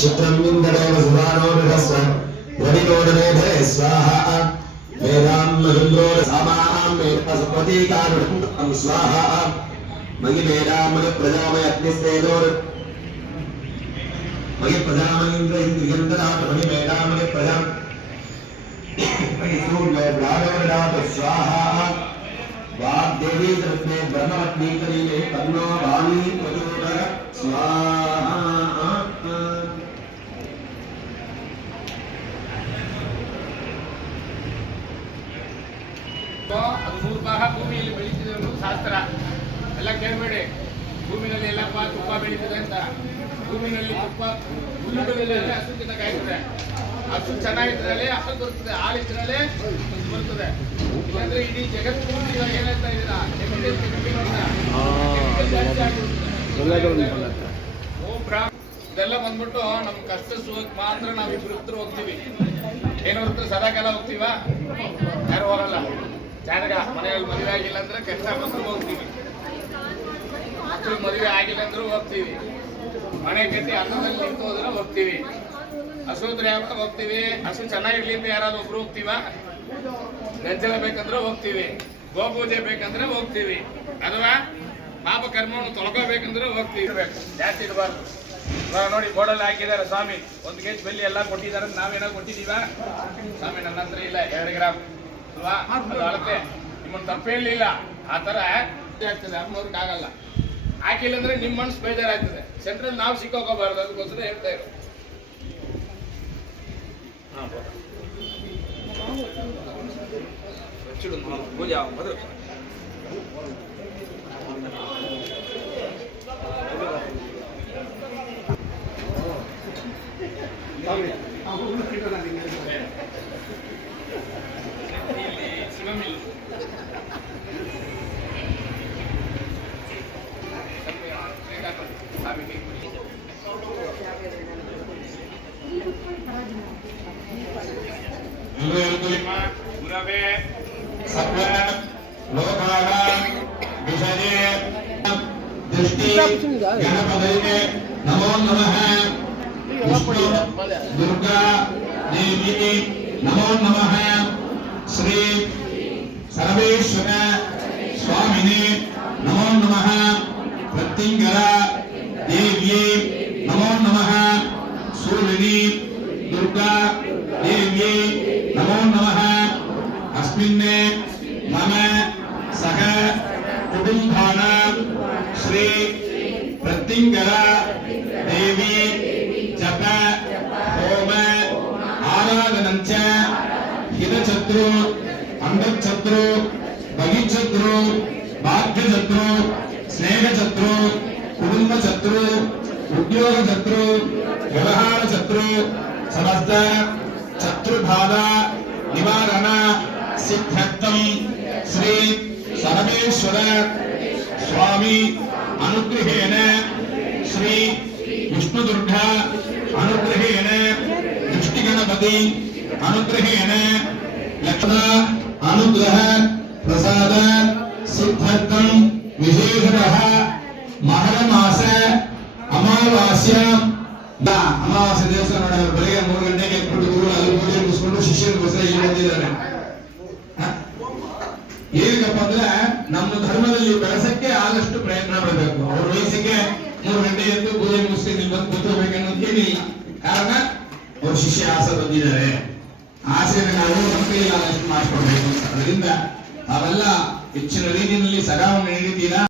चित्रं विन्ददेव सुधानोरस्व रविनोदनेधे स्वाहा वेदां महेन्द्रो सामां मेधस्पतिकारुणं स्वाहा मयि वेदां मयि प्रजामय अग्निस्तेजोर मयि प्रजामयीन्द्र इन्द्रियं ददातु मयि वेदां मयि प्रजां मयि सूर्यो ब्राह्मणात् स्वाहा वाग्देवी तस्मै ब्रह्मवत्नी करीमे तन्नो वाणी प्रचोदयात् स्वाहा ಅದು 3 ಭಾಗ ಭೂಮಿಯಲ್ಲಿ ಬೆಳೀತಿದೆ ಅನ್ನೋದು ಶಾಸ್ತ್ರ. ಎಲ್ಲ ಕೇಳಬೇಡಿ. ಭೂಮಿನಲ್ಲಿ ಎಲ್ಲಪ್ಪ ತುಪ್ಪ ಬೆಳೀತದೆ ಅಂತ. ಭೂಮಿನಲ್ಲಿ ತುಪ್ಪ ಹುಲ್ಲುಗಳಲ್ಲಿ ಹಸು ತಿನ್ನಕಾಯ್ತದೆ. ಹಸು ಚೆನ್ನಾಗಿದ್ರಲ್ಲಿ ಹಾಲು ಬರ್ತದೆ, ಹಾಲಿದ್ರಲ್ಲೇ ಬರ್ತದೆ. ಇಲ್ಲಾಂದ್ರೆ ಇಡೀ ಜಗತ್ತು ಇವಾಗ ಏನಾಗ್ತಾ ಇದ್ದೀರಾ ಇದೆಲ್ಲ ಬಂದ್ಬಿಟ್ಟು ನಮ್ಮ ಕಷ್ಟ ಸುಖಕ್ಕೆ ಮಾತ್ರ ನಾವು ಇಬ್ಬರು ಹತ್ರ ಹೋಗ್ತೀವಿ. ಏನವ್ರ ಹತ್ರ ಸದಾಕಾಲ ಹೋಗ್ತೀವ? ಯಾರು ಹೋಗಲ್ಲ. ಜಾನಗ ಮನೆಯಲ್ಲಿ ಮದುವೆ ಆಗಿಲ್ಲ ಅಂದ್ರೆ ಕಷ್ಟ ಬಂದ್ರು ಹೋಗ್ತೀವಿ, ಮಕ್ಕಳು ಮದುವೆ ಆಗಿಲ್ಲ ಅಂದ್ರೂ ಹೋಗ್ತೀವಿ, ಮನೆ ಕಟ್ಟಿ ಅನ್ನದಲ್ಲಿ ನಿಂತು ಹೋದ್ರೆ ಹೋಗ್ತೀವಿ, ಹಸುದ್ರೆ ಯಾವಾಗ ಹೋಗ್ತೀವಿ, ಹಸು ಚೆನ್ನಾಗಿರ್ಲಿ ಅಂತ ಯಾರಾದ್ರೂ ಒಬ್ರು ಹೋಗ್ತೀವ, ಗಂಜಲ ಬೇಕಂದ್ರೆ ಹೋಗ್ತೀವಿ, ಗೋಪೂಜೆ ಬೇಕಂದ್ರೆ ಹೋಗ್ತೀವಿ, ಅಥವಾ ಪಾಪ ಕರ್ಮವನ್ನು ತೊಳ್ಕೋಬೇಕಂದ್ರೆ ಹೋಗ್ತೀವಿ. ಜಾಸ್ತಿ ಇಡಬಾರ್ದು. ಇವಾಗ ನೋಡಿ ಬೋರ್ಡಲ್ಲಿ ಹಾಕಿದ್ದಾರೆ ಸ್ವಾಮಿ 1 ಕೆಜಿ ಬೆಳ್ಳಿ ಎಲ್ಲ ಕೊಟ್ಟಿದ್ದಾರೆ. ನಾವೇನೋ ಕೊಟ್ಟಿದೀವ? ಸ್ವಾಮಿ ನನ್ನ ಹತ್ರ ಇಲ್ಲ 2 ಗ್ರಾಮ್ ಅಲ್ವಾ, ಅದು ಅಳತೆ. ನಿಮ್ಮನ್ನು ತಪ್ಪೇಳಿಲ್ಲ. ಆ ಥರ ಆಗ್ತದೆ. ಅಮ್ಮನವ್ರಿಗೆ ಆಗಲ್ಲ. ಹಾಕಿಲ್ಲ ಅಂದ್ರೆ ನಿಮ್ಮ ಮನಸ್ಸು ಬೇಜಾರಾಗ್ತದೆ. ಸೆಂಟ್ರಲ್ಲಿ ನಾವು ಸಿಕ್ಕೋಕೋಬಾರ್ದು. ಅದಕ್ಕೋಸ್ಕರ ಹೇಳ್ತಾ ಇರೋ ಪೂಜಾ ಶಿವಮಿಲ್ ಗುರವೇ ಸರ್ವ ಲೋಕಾನಾಂ ವಿಷಯೇ ದೃಷ್ಟಿ ಗಣಪತಯೇ ನಮೋ ನಮಃ. ವಿಷ್ಣು ದುರ್ಗಾ ದೇವಿ ನಮೋ ನಮಃ. ಶ್ರೀ ಸರ್ವೇಶ್ವರ ಸ್ವಾಮಿನೇ ನಮೋ ನಮಃ. ಪ್ರತ್ಯಂಗರ ದೇವಿಯೇ ನಮೋ ನಮಃ. ಸೂರ್ಯನೇ ದುರ್ಗಾ ದೇವಿಯೇ ನಮೋ ನಮಃ. अस्मिन्ने मम सह कुटुम्बानां श्री प्रत्यंगरा देवी जप होम आराधनञ्च हितशत्रु अंधशत्रु बहिशत्रु भाग्यशत्रु स्नेहशत्रु कुटुम्बशत्रु उद्योगशत्रु व्यवहारशत्रु समस्त शत्रुबाधा निवारण सिद्धर्थम श्री सर्वेश्वर स्वामी अनुग्रहेण श्री विष्णुदुर्गा अनुग्रहेण दृष्टिगणपति अनुग्रहेण लक्ष्मण अनुग्रह प्रसाद सिद्धर्थम विशेषतः महरमास अमावास्या अमावास्या दिवस ಬೆಳಗ್ಗೆ 3 ಗಂಟೆಗೆ ಎದ್ದು ಗುರು ಅಲ್ಲಿ ಪೂಜೆ ಮುಗಿಸ್ಕೊಂಡು ಶಿಷ್ಯರಿಗೋಸ್ಕರ ಇಲ್ಲಿ ಬಂದಿದ್ದಾರೆ. ಏನಕ್ಕಪ್ಪ ಅಂದ್ರೆ ನಮ್ಮ ಧರ್ಮದಲ್ಲಿ ಬೆಳೆಸಕ್ಕೆ ಆದಷ್ಟು ಪ್ರಯತ್ನ ಮಾಡಬೇಕು. ಅವ್ರ ವಯಸ್ಸಿಗೆ 3 ಗಂಟೆ ಎದ್ದು ಪೂಜೆ ಮುಗಿಸ್ಕೊಂಡು ಇಲ್ಲಿ ಬಂದು ಕೂತ್ಕೋಬೇಕನ್ನೋದು ಏನಿಲ್ಲ. ಕಾರಣ ಅವ್ರ ಶಿಷ್ಯ ಆಸೆ ಬಂದಿದ್ದಾರೆ. ಆಸೆನ ನಾವು ನಮ್ಮ ಕೈಯಲ್ಲಿ ಆದಷ್ಟು ಮಾಡಿಕೊಡ್ಬೇಕು. ಅದರಿಂದ ಅವೆಲ್ಲ ಹೆಚ್ಚಿನ ರೀತಿಯಲ್ಲಿ ಸಗಾವನ್ನು ನೀಡಿದ್ದೀರಾ.